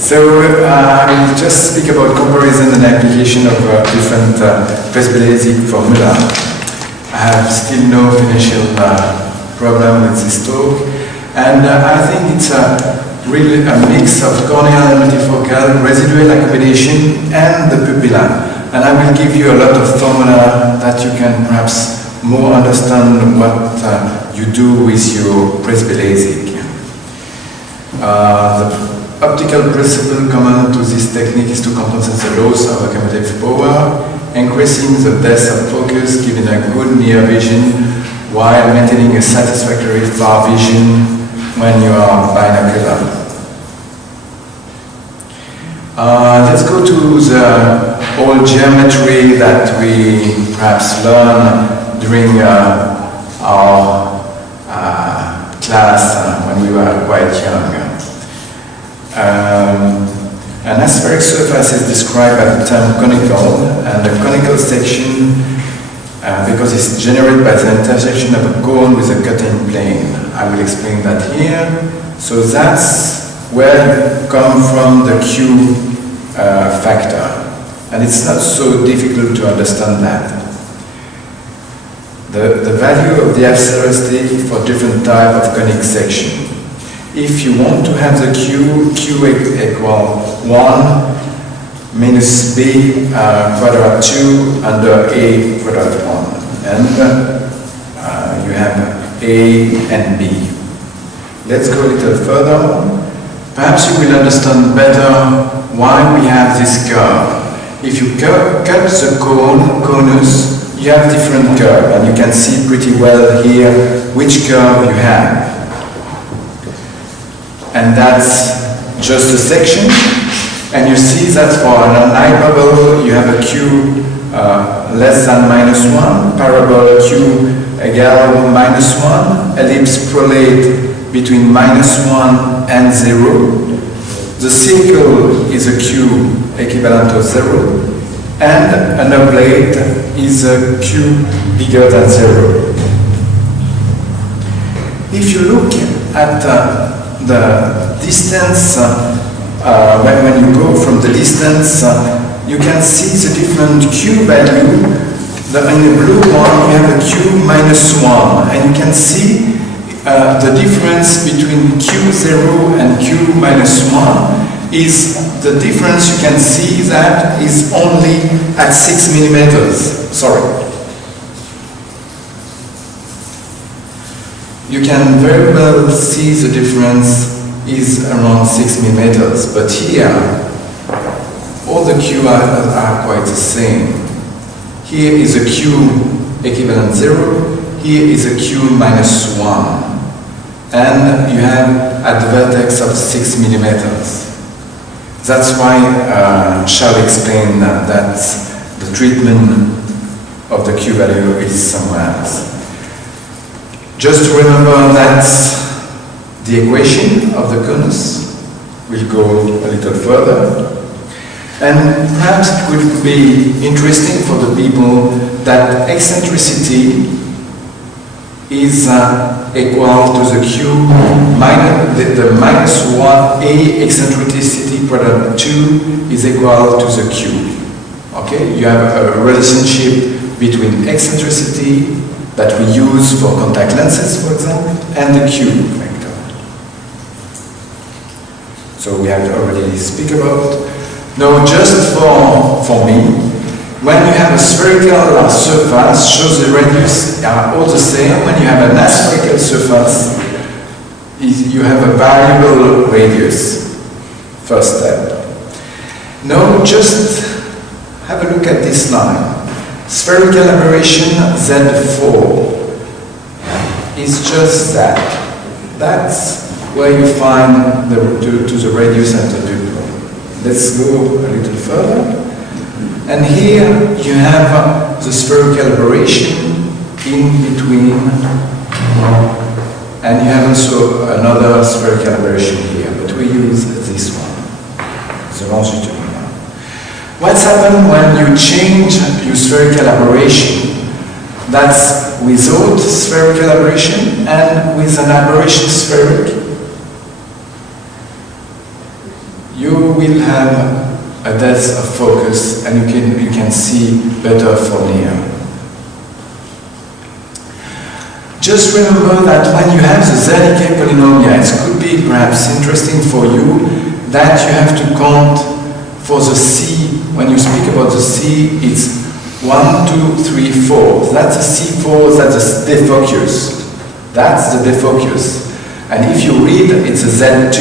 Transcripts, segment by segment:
I will just speak about comparison and application of different Presbylasik formula. I have still no financial problem with this talk, and I think it's really a mix of corneal and multifocal, residual accommodation, and the pupilla. And I will give you a lot of formula that you can perhaps more understand what you do with your Presbylasik. The optical principle common to this technique is to compensate the loss of accommodative power, increasing the depth of focus, giving a good near vision while maintaining a satisfactory far vision when you are binocular. Let's go to the old geometry that we perhaps learn during our class when we were quite young. An aspheric surface is described by the term conical, and the conical section because it's generated by the intersection of a cone with a cutting plane. I will explain that here. So that's where you come from the Q factor, and it's not so difficult to understand that. The value of the asphericity for different type of conic section. If you want to have the Q equal 1 minus B quadrat 2 under A quadrat 1, and you have A and B. Let's go a little further. Perhaps you will understand better why we have this curve. If you cut the conus, you have different curve, and you can see pretty well here which curve you have. And that's just a section, and you see that for an hyperbole you have a Q less than -1, parabole Q equal -1, ellipse prolate between -1 and 0. The circle is a Q equivalent to 0, and an oblate is a Q bigger than 0. If you look at the distance, when you go from the distance, you can see the different Q value. In the blue one, you have a Q -1, and you can see the difference between Q0 and Q -1 is the difference. You can see that is only at 6 millimeters. Sorry. You can very well see the difference is around 6 millimeters, but here all the Q are quite the same. Here is a Q equivalent 0, here is a Q -1, and you have at the vertex of 6 millimeters. That's why Charles explained that the treatment of the Q value is somewhere else. Just to remember that the equation of the conus will go a little further, and perhaps it would be interesting for the people that eccentricity is equal to the Q minus the -1 A eccentricity product 2 is equal to the Q. Okay, you have a relationship between eccentricity that we use for contact lenses, for example, and the Q factor. So we have already speak about. Now, just for me, when you have a spherical surface, shows the radius are all the same. When you have an aspherical surface, you have a variable radius. First step. Now, just have a look at this line. Spherical aberration Z4 is just that. That's where you find to the radius and the pupil. Let's go a little further. And here you have the spherical aberration in between, and you have also another spherical aberration here, but we use this one, the longitudinal. What's happened when you change your spherical aberration? That's without spherical aberration and with an aberration spheric. you will have a depth of focus and you can see better from near. Just remember that when you have the Zernicke polynomials, it could be perhaps interesting for you that you have to count for the C. When you speak about the C, it's 1, 2, 3, 4. That's a C4, that's a defocus. That's the defocus. And if you read, it's a Z2.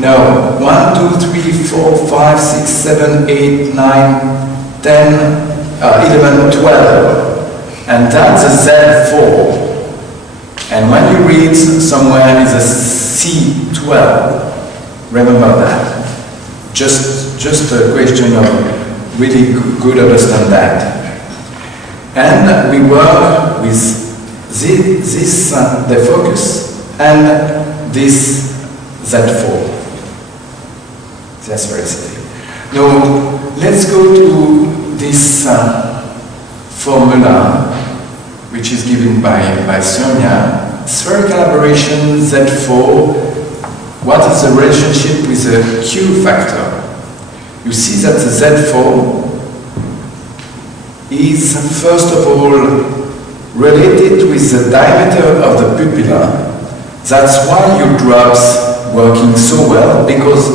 Now, 1, 2, 3, 4, 5, 6, 7, 8, 9, 10, 11, 12. And that's a Z4. And when you read somewhere is a C12. Remember that. Just a question of really good understand that. And we work with this defocus and this Z4. The asphericity. Now, let's go to this formula, which is given by Sonia. Spherical aberration Z4. What is the relationship with the Q factor? You see that the Z4 is, first of all, related with the diameter of the pupilla. That's why your drops working so well, because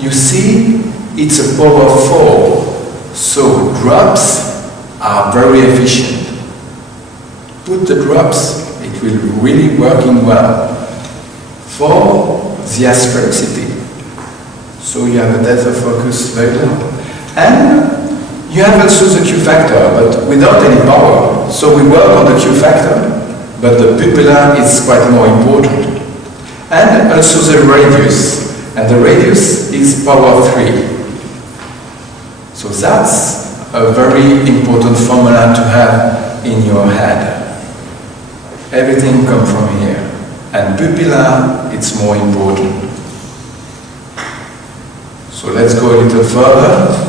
you see, it's a power 4, so drops are very efficient. Put the drops, it will really working well. For the asphericity, so you have a depth of focus very low. And you have also the Q factor, but without any power. So we work on the Q factor, but the pupilla is quite more important. And also the radius. And the radius is power 3. So that's a very important formula to have in your head. Everything comes from here. And pupilla, it's more important. So let's go a little further.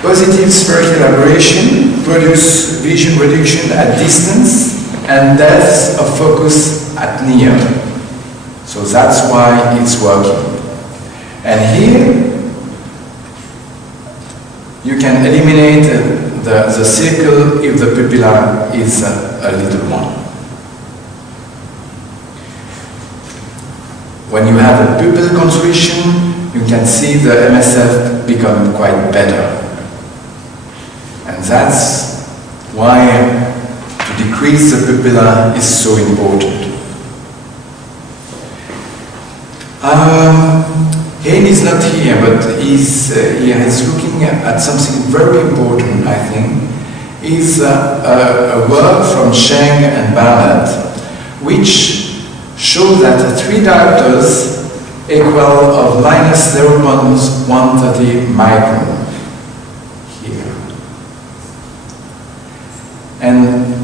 Positive spherical aberration produce vision reduction at distance and depth of focus at near. So that's why it's working. And here you can eliminate the circle if the pupilla is a little one. When you have a pupil constriction, you can see the MSF become quite better. And that's why to decrease the pupilla is so important. Hayne is not here, but he's looking at something very important, I think. Is a work from Cheng and Barnett, which shows that 3 diopters equal of minus 0.130 micron. And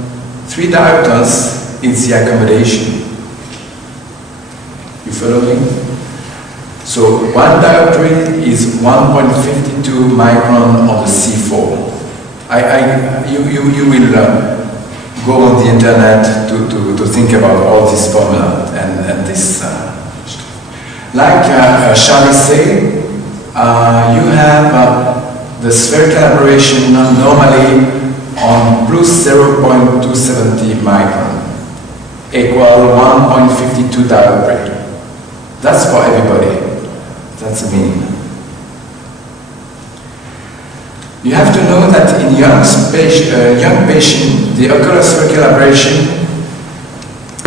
3 diopters is the accommodation. You follow me? So 1 diopter is 1.52 micron on the C4. You will go on the internet to think about all this formula and this. Like Charlie said, you have the spherical aberration normally on plus 0.270 micron, equal 1.52 diopter. That's for everybody. That's the meaning. You have to know that in young patient, the ocular spherical aberration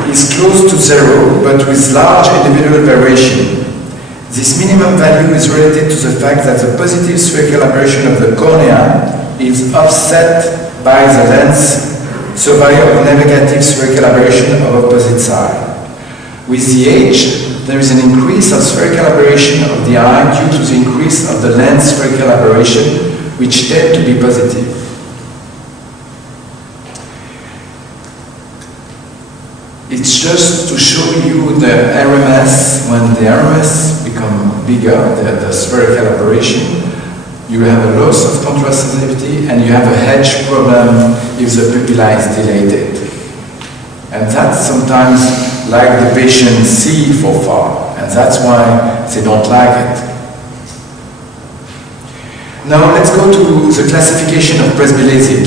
is close to 0, but with large individual variation. This minimum value is related to the fact that the positive spherical aberration of the cornea is offset by the lens survey of negative spherical aberration of opposite side. With the age, there is an increase of spherical aberration of the eye due to the increase of the lens spherical aberration, which tend to be positive. It's just to show you the RMS. When the RMS become bigger, the spherical aberration, you have a loss of contrast sensitivity and you have a hedge problem if the pupilla is dilated. And that's sometimes like the patient see for far, and that's why they don't like it. Now let's go to the classification of Presbylasik.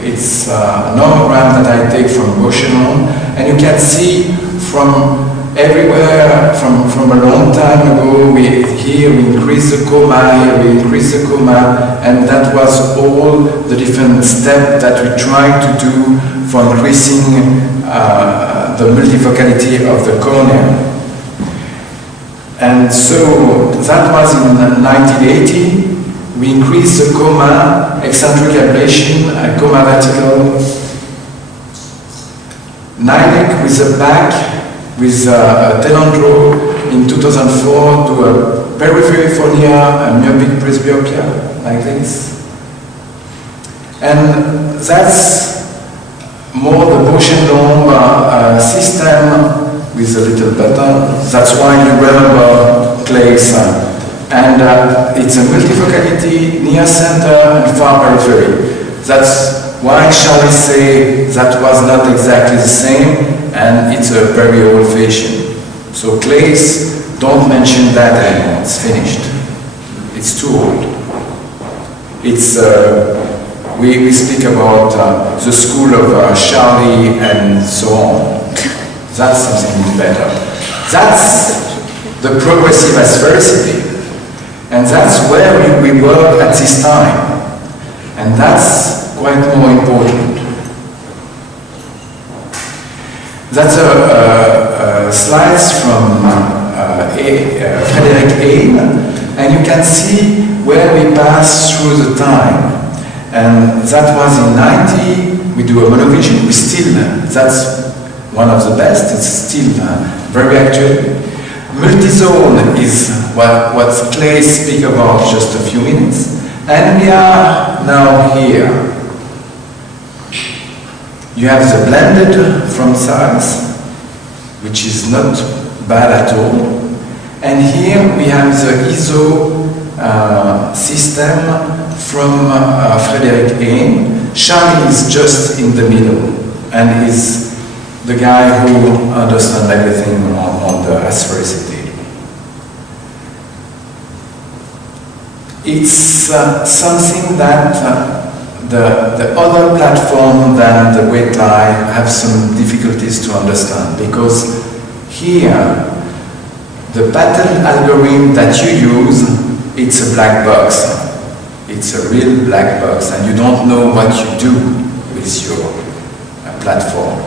It's a Normogram that I take from Gaucheron, and you can see from everywhere, from a long time ago, here we increase the comma, here we increase the comma, and that was all the different steps that we tried to do for increasing the multifocality of the cornea. And so that was in 1980. We increased the comma, eccentric aberration, and comma vertical, conic with the back, with a telandro in 2004 to a peripheryphonia, a myopic presbyopia, like this. And that's more the Gaucheron system with a little button. That's why you remember Clay's. And it's a multifocality, near center and far periphery. That's why shall we say that was not exactly the same, and it's a very old fashion. So Clay's, don't mention that anymore, it's finished. It's too old. It's, we speak about the school of Charlie and so on. That's something better. That's the progressive asphericity. And that's where we work at this time. And that's quite more important. That's slides from Frederick Hale, and you can see where we pass through the time. And that was in 90, we do a monovision, we still, that's one of the best, it's still very actual. Multizone is what Clay speak about just a few minutes, and we are now here. You have the blended front size, which is not bad at all, and here we have the ISO system from Frederick Hale. Charlie is just in the middle, and is the guy who understands everything on the asphericity. It's something that the other platform than the Wavelight have some difficulties to understand, because here the pattern algorithm that you use, it's a black box. It's a real black box, and you don't know what you do with your platform.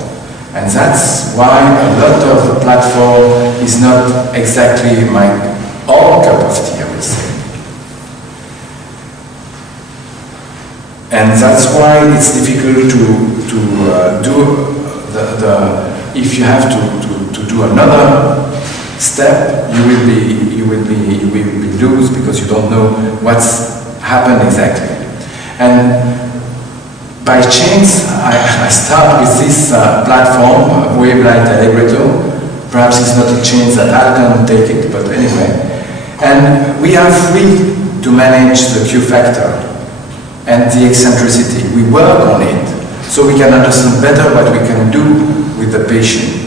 And that's why a lot of the platform is not exactly our cup of tea, I would say. And that's why it's difficult to do if you have to do another step, you will be loose because you don't know what's happened exactly. And by chance, I start with this platform, Wavelight allegretto. Perhaps it's not a chance that I can take it, but anyway. And we are free to manage the Q factor and the eccentricity. We work on it so we can understand better what we can do with the patient.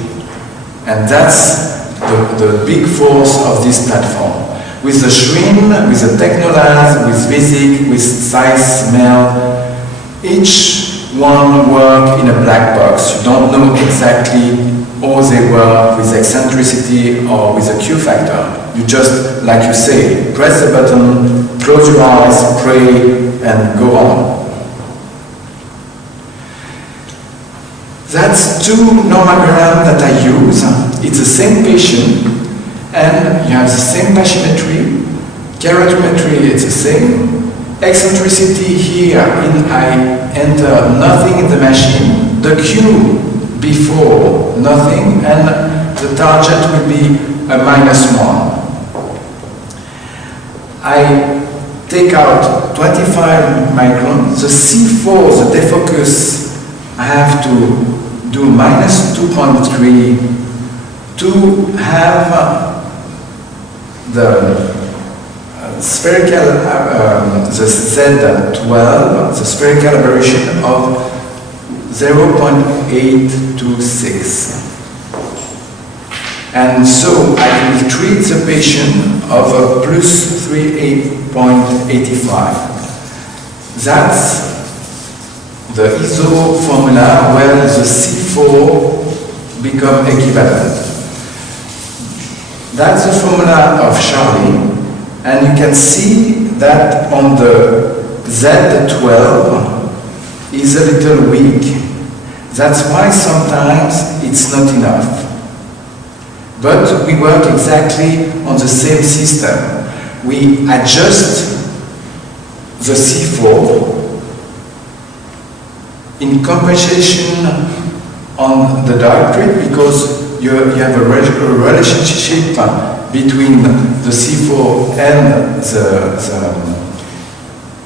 And that's the big force of this platform. With the Schrin, with the Technolaz, with Visic, with Size Smell, each one work in a black box. You don't know exactly how they work with eccentricity or with a Q factor. You just, like you say, press the button, close your eyes, pray, and go on. That's two Normograms that I use. It's the same patient, and you have the same pachymetry. Keratometry, it's the same. Eccentricity here, I enter nothing in the machine. The Q before nothing, and the target will be a -1. I take out 25 microns. The C4, the defocus, I have to do -2.3 to have the spherical, the Z12, the spherical aberration of 0.0 0.826. And so I will treat the patient of a plus 3.85. That's the ISO formula where the C4 become equivalent. That's the formula of Charlie, and you can see that on the Z12 is a little weak. That's why sometimes it's not enough. But we work exactly on the same system. We adjust the C4 in compensation on the dioptric, because you have a relationship between the C4 and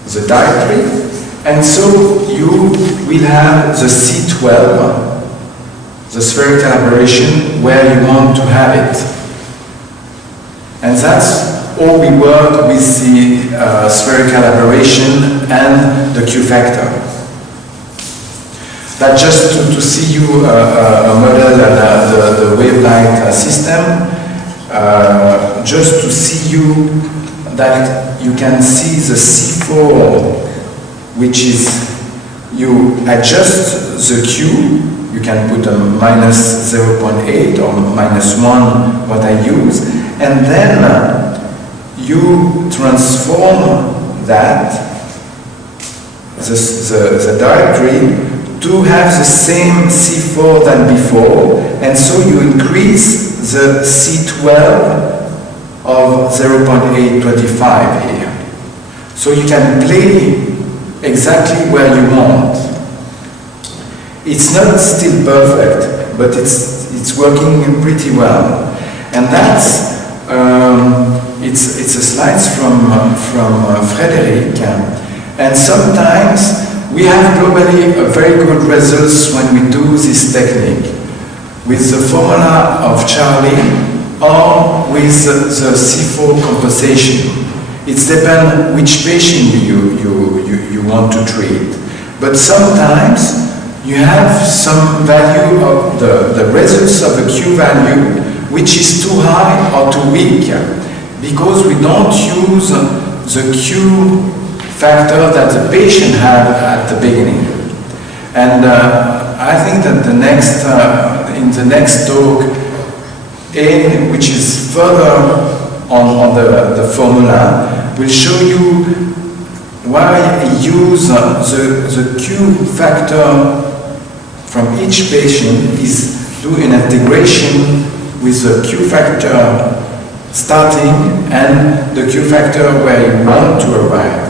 the dioptric, and so you will have the C12, the spherical aberration, where you want to have it. And that's all we work with the spherical aberration and the Q factor. That's just to see you a model and the Wavelight system, just to see you that you can see the C4, which is, you adjust the Q, you can put a minus 0.8 or minus 1, what I use, and then you transform that, the dioptric, to have the same C4 than before, and so you increase the C12 of 0.825 here. So you can play exactly where you want. It's not still perfect, but it's working pretty well. And that's it's a slides from Frederick, and sometimes we have globally a very good results when we do this technique with the formula of Charlie or with the C4 compensation. It depends which patient you want to treat. But sometimes you have some value of the results of the Q value which is too high or too weak, because we don't use the Q factor that the patient had at the beginning. And I think that in the next talk, which is further on the formula, will show you why I use the Q factor from each patient is do an integration with the Q factor starting and the Q factor where you want to arrive.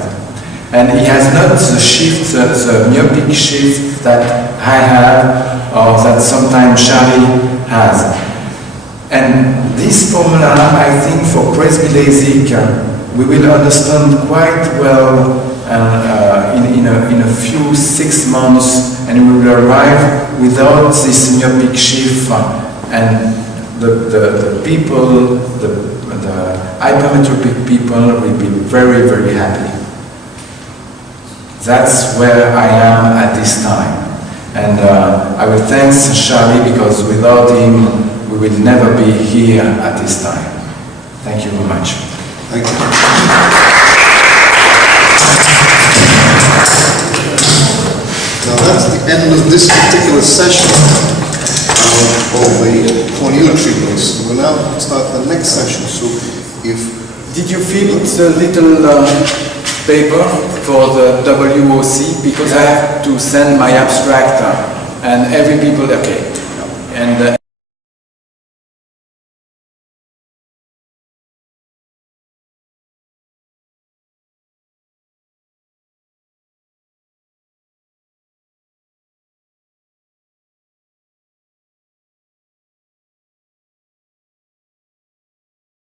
And he has not the shift, the myopic shift that I have or that sometimes Charlie has. And this formula, I think for Presbylasik, we will understand quite well in a few 6 months, and we will arrive without this myopic shift, and the people, the hypermetropic people will be very, very happy. That's where I am at this time. And I will thank Charlie, because without him, we will never be here at this time. Thank you very much. Thank you. Now that's the end of this particular session of the corneal treatments. We'll now start the next session. So if... Did you feel it's a little paper for the WOC? Because I have to send my abstract and every people, okay. And